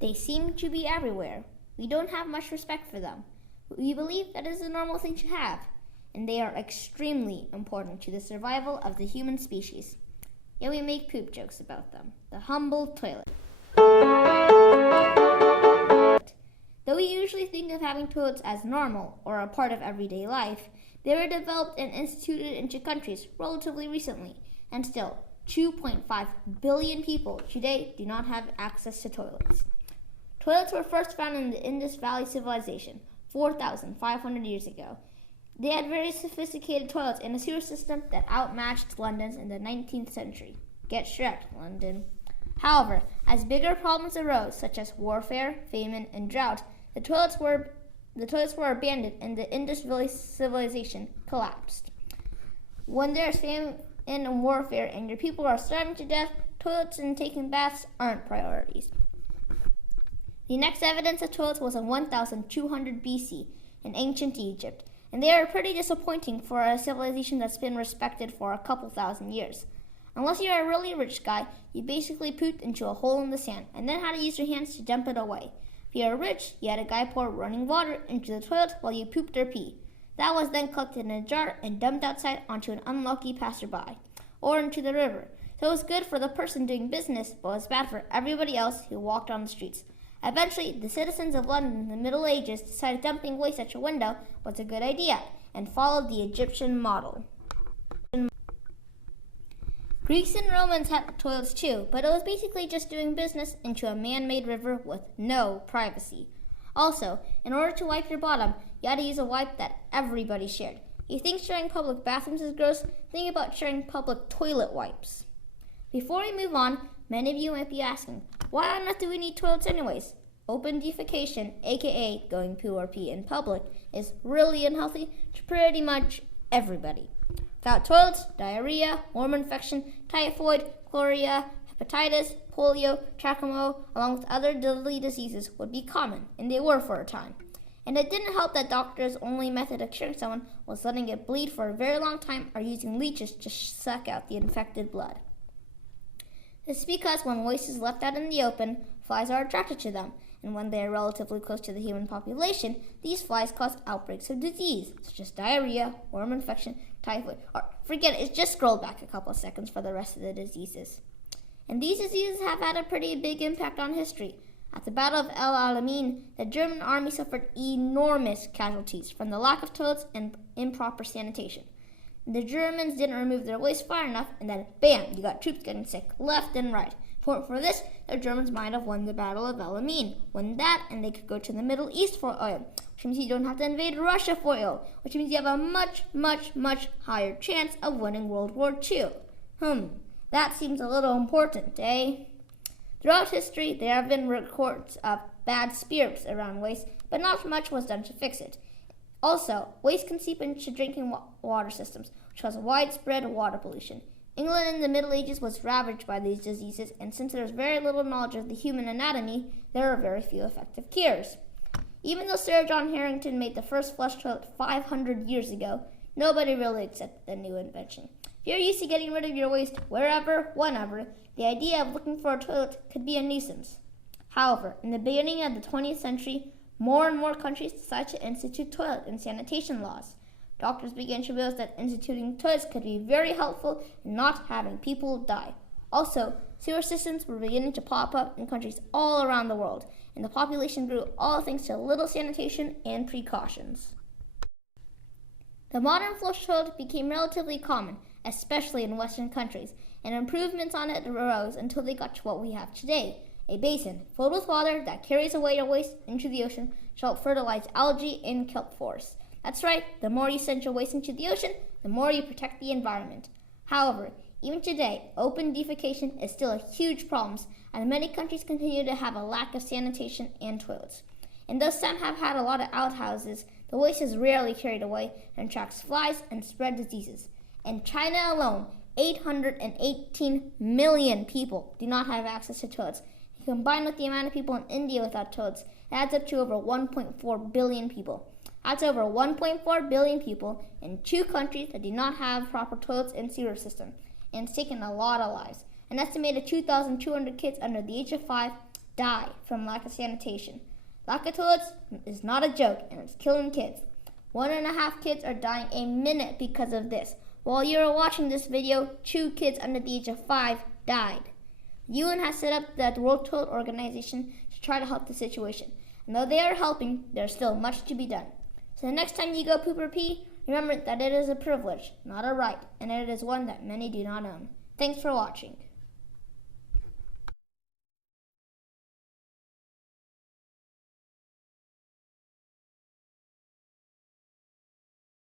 They seem to be everywhere. We don't have much respect for them. We believe that is a normal thing to have, and they are extremely important to the survival of the human species. Yet we make poop jokes about them. The humble toilet. Though we usually think of having toilets as normal or a part of everyday life, they were developed and instituted into countries relatively recently, and still, 2.5 billion people today do not have access to toilets. Toilets were first found in the Indus Valley Civilization, 4,500 years ago. They had very sophisticated toilets and a sewer system that outmatched London's in the 19th century. Get shreked, London. However, as bigger problems arose, such as warfare, famine, and drought, the toilets were abandoned and the Indus Valley Civilization collapsed. When there's famine and warfare and your people are starving to death, toilets and taking baths aren't priorities. The next evidence of toilets was in 1200 BC in ancient Egypt, and they are pretty disappointing for a civilization that's been respected for a couple thousand years. Unless you're a really rich guy, you basically pooped into a hole in the sand and then had to use your hands to dump it away. If you were rich, you had a guy pour running water into the toilet while you pooped or pee. That was then collected in a jar and dumped outside onto an unlucky passerby, or into the river. So it was good for the person doing business, but was bad for everybody else who walked on the streets. Eventually, the citizens of London in the Middle Ages decided dumping waste at your window was a good idea, and followed the Egyptian model. Greeks and Romans had toilets too, but it was basically just doing business into a man-made river with no privacy. Also, in order to wipe your bottom, you had to use a wipe that everybody shared. You think sharing public bathrooms is gross? Think about sharing public toilet wipes. Before we move on, many of you might be asking, why on earth do we need toilets anyways? Open defecation, aka going poo or pee in public, is really unhealthy to pretty much everybody. Without toilets, diarrhea, worm infection, typhoid, cholera, hepatitis, polio, trachoma, along with other deadly diseases would be common, and they were for a time. And it didn't help that doctors' only method of curing someone was letting it bleed for a very long time or using leeches to suck out the infected blood. This is because when waste is left out in the open, flies are attracted to them, and when they are relatively close to the human population, these flies cause outbreaks of disease, such as diarrhea, worm infection, typhoid, or forget it, just scroll back a couple of seconds for the rest of the diseases. And these diseases have had a pretty big impact on history. At the Battle of El Alamein, the German army suffered enormous casualties from the lack of toilets and improper sanitation. The Germans didn't remove their waste far enough, and then bam, you got troops getting sick left and right. For this, the Germans might have won the Battle of El Alamein. Won that, and they could go to the Middle East for oil, which means you don't have to invade Russia for oil, which means you have a much, much, much higher chance of winning World War II. That seems a little important, eh? Throughout history, there have been reports of bad spirits around waste, but not much was done to fix it. Also, waste can seep into drinking water systems, which cause widespread water pollution. England in the Middle Ages was ravaged by these diseases, and since there was very little knowledge of the human anatomy, there were very few effective cures. Even though Sir John Harington made the first flush toilet 500 years ago, nobody really accepted the new invention. If you're used to getting rid of your waste wherever, whenever, the idea of looking for a toilet could be a nuisance. However, in the beginning of the 20th century, more and more countries decided to institute toilet and sanitation laws. Doctors began to realize that instituting toilets could be very helpful in not having people die. Also, sewer systems were beginning to pop up in countries all around the world, and the population grew all thanks to little sanitation and precautions. The modern flush toilet became relatively common, especially in Western countries, and improvements on it arose until they got to what we have today, a basin filled with water that carries away your waste into the ocean to help fertilize algae and kelp forests. That's right, the more you send your waste into the ocean, the more you protect the environment. However, even today, open defecation is still a huge problem, and many countries continue to have a lack of sanitation and toilets. And though some have had a lot of outhouses, the waste is rarely carried away and attracts flies and spread diseases. In China alone, 818 million people do not have access to toilets. Combined with the amount of people in India without toilets, it adds up to over 1.4 billion people. That's over 1.4 billion people in 2 countries that do not have proper toilets and sewer system, and it's taken a lot of lives. An estimated 2,200 kids under the age of 5 die from lack of sanitation. Lack of toilets is not a joke, and it's killing kids. 1.5 kids are dying a minute because of this. While you are watching this video, 2 kids under the age of 5 died. The UN has set up the World Toilet Organization to try to help the situation. And though they are helping, there is still much to be done. So the next time you go poop or pee, remember that it is a privilege, not a right, and it is one that many do not own. Thanks for watching.